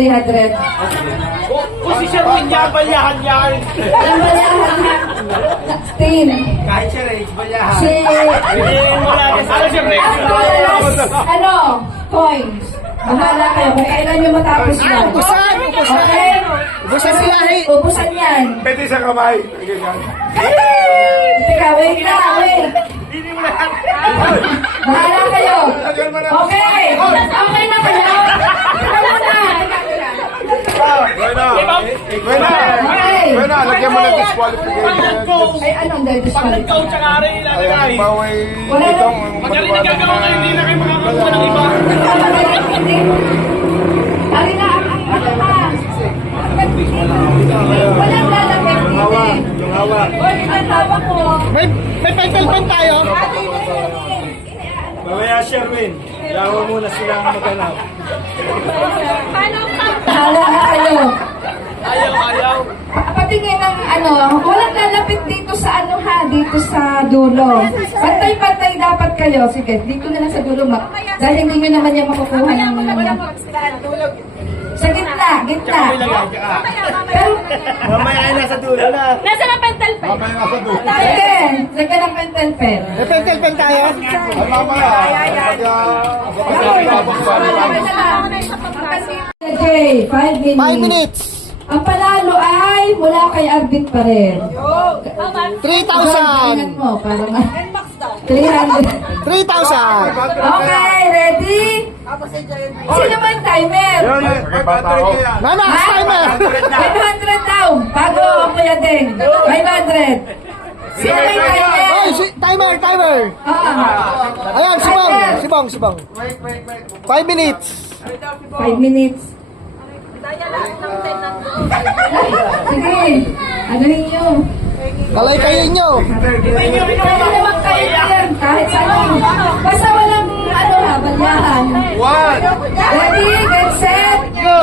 300. Kung si Sherwin niya, balyahan yan. Ang balyahan na. Tin. Kahit siya rin, balyahan. Si... Wala ka sa Sherwin. Ano? Coins. Bahala kayo kung kailan nyo matapos yan. Ubusan! Okay? Ubusan ang lahi! Ubusan yan. Pwede sa kamay. Teka, wait na, wait. Hindi mo lahat. Bahala kayo. Okay. Okay na kayo. Ano na? Buena. Okay. Buena, lagyan mo ng disqualification. Ay, anong dahil Pag nag-coach ang ari, ilalagay. Ayan, baway Wala na. itong Magaling na gagawa kayo, hindi na kayo makakakuha ng iba. Ari na, ang ano pa. Walang lalapit dito. yung hawak. Oy, ang hawak ko. May pentel pen tayo. Mamaya Sherwin, lawa muna silang maghanap. Bahala na kayo. Ayaw. Patingin ng ano, walang lalapit dito sa ano ha, dito sa dulo. Pantay-pantay dapat kayo. Sige, dito na lang sa dulo. Dahil hindi nyo naman yan makukuha ng... Sa gitna. Pero, Mamaya ay nasa dulo na. Nasa na pentel pen? Mamaya nga sa doon. sige, lagyan ng pentel pen. May pentel pen tayo. Ay, mamaya. Okay, 5 minutes. 5 minutes. Ang panalo ay mula kay Arbit pa rin. 3,000. Tingnan mo, parang 300. 3,000. Okay, ready? Sino ba yung timer? Mama, Ha? timer. 500 daw. Bago ako Kuya Deng. 500. Sino ba yung timer? Oy, timer. Ah, Ayan, sibong. 5 minutes. 5 minutes. Sige, ano ninyo? Kalay kayo nyo. Pwede naman kayo yan, kahit saan. Basta walang ano ha, balyahan. Ready, get set, go!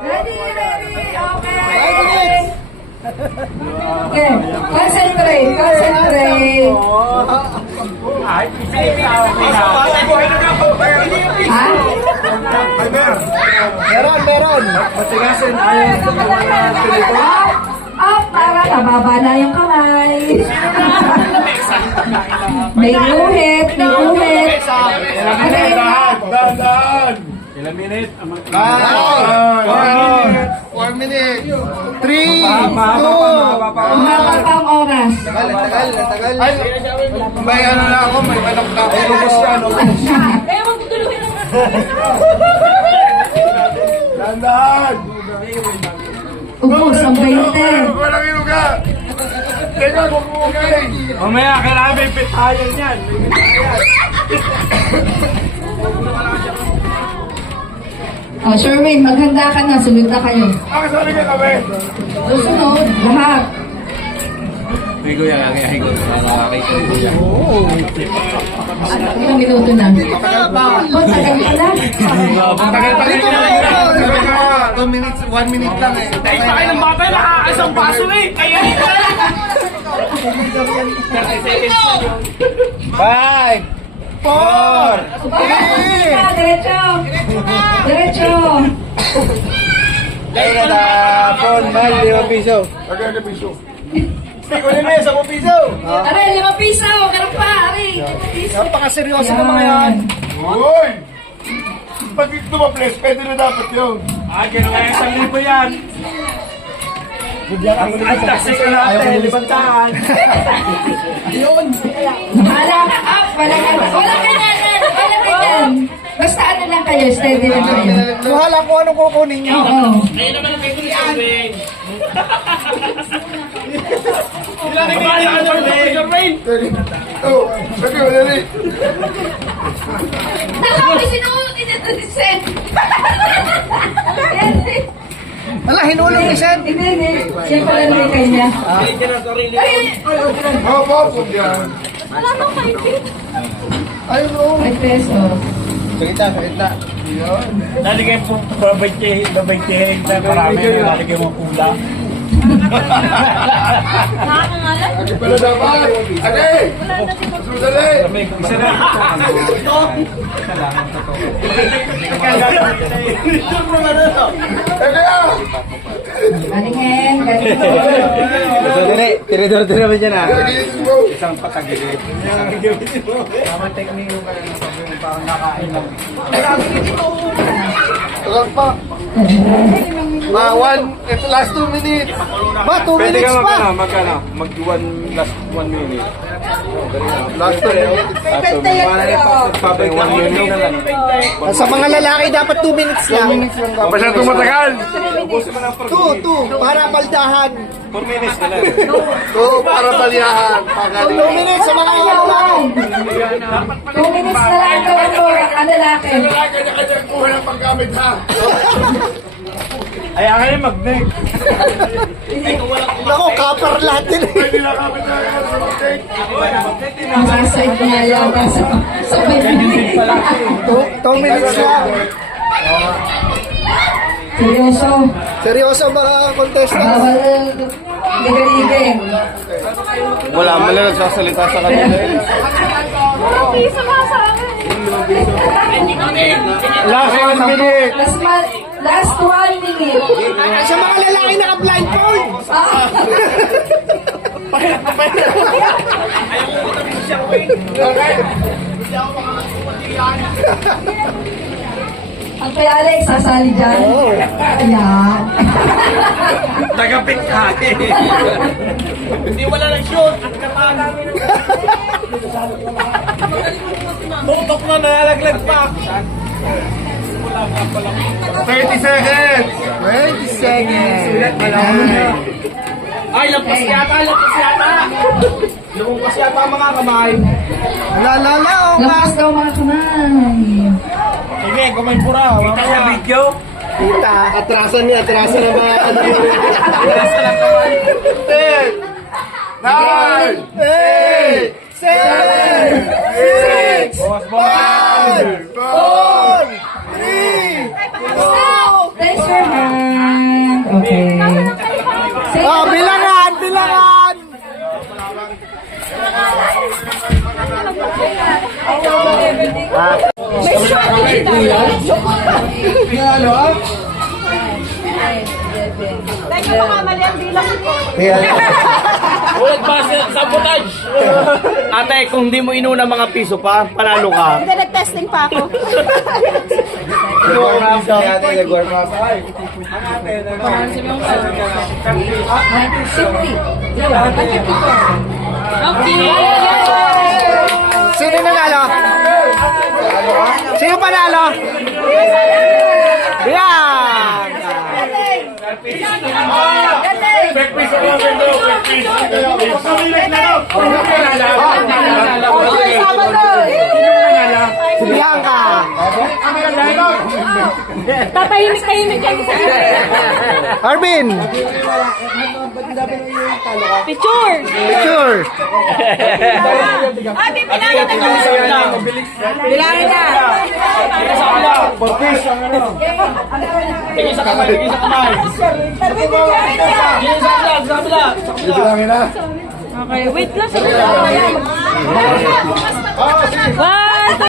Ready, okay. Okay, concentrate. Ha? Meron. Matigasin, ayaw sa mga pelikula. Up, para nababa na yung kamay. May guhit. Dahan. Ilang minutes? 4 minutes. 3, 2, Mahaba pa ang oras. Ay, may ano na ako, may manok na ako. Lubos na, lubos. Kaya magtutuluhin ang Dahan. Ubus ang 20. Walang inuga. Teka, bumukay. Mamaya, kailangan may pitayan yan. Oh, Sherwin, maghanda ka na. Sunod na kayo. Sorry ka kami. Susunod, lahat. Ilang minuto na? Oh, tagal pala. Tagal pa rin. 2 minutes, 1 minute lang eh. Dahil pa kayo ng bata, nakakasang baso eh. Kaya dito na lang. 30 seconds na yun. 5, 4, Diretso. Kaya na phone, mahal, 5 piso. Kaya na piso. Siko na may 10 piso. Aray, 5 piso. Ganun pa, aray. 5 piso. Napakaseryoso ng mga yan. Uy! Pag tumaples, pwede na dapat yun. Ginawa yung 1,000 yan. Ang taxes na natin, 500. Wala ka up. Wala ganyan. Basta ano lang kayo, steady lang kayo. Bahala kung anong kukunin nyo. Oo. Ngayon naman ang bigyan yan. Ilan ang bigyan ng rain? Oh, sabi mo, dali. Nakami sinuot ito ni Sen. Wala, hinulong ni Sen. Hindi. Siya pala rin kanya. Bigyan ng sarili. Mapapog yan. wala nang kaipit. Ayun o. 5 pesos. Sakita. Lalagay po, babagtihin na marami. Lalagay mo pula. Nakakangalan? Pero dapat. Ate! Sudali! Kaya! Galingin, galingin. Tinidor-tinidor naman dyan ah. Nagigising mo! Isang patagilid. Tama technique yung parang nakain lang. Tagal pa. Ito last 2 minutes. Ba, 2 Pwede minutes ka pa. magkano? Last 1 minute. Last 2 minutes. Pabay 1 minute na lang. Sa mga lalaki dapat 2 minutes lang. Masyado matagal. 2, para paldahan. 4 minutes na lang. Oo, para baliyahan. 2 minutes sa mga lalaki. 2 minutes na lang ito ang lalaki. Kanya-kanya kuha ng paggamit ha. Ay, akin yung magnet. Nako, copper lahat din. Masasaid ko nga yata sa 5 minutes. 2 minutes lang. Seryoso. Seryoso mga contestant. Bawal ligaligin. Wala mo na nagsasalita sa kanila. Piso ka sa akin. Last 1 minute. Last 1 minute. Sa mga lalaki naka-blindfold. Ang kay Alex, sasali dyan. Ayan. Nagapit ka eh. Hindi wala nang shoot. Tutok na nalalaglag pa. 30 seconds. 20 seconds. Ay, lampas yata, lampas yata. Lumumpas yata ang mga kamay. Lalala, oh. Lakas daw mga kamay. Sige, kumain pura. Kita sa video. Kita. Atrasan na mga ano. 10, 9, 8, 7, 6, 5, 4, 3, Raise your hand. Okay. Say Oh, bilangan, bilangan. Teka, baka mali ang bilang ko. Ulit pa sa sabotage. Ate, kung di mo inuna mga piso pa, panalo ka. Hindi, nag-testing pa ako. Okay. Sino nanalo? Sino panalo? Yan. Back piso ko, back piso. Si Bianca. Tatahimik-tahimik kayo sa Arvin. picture. Picture. Ate, bilangin na. Bilangin na. Tingin sa kamay, tingin sa kamay. Tingin sa kabila, sa kabila. Ibilangin na. Okay, wait lang. 1,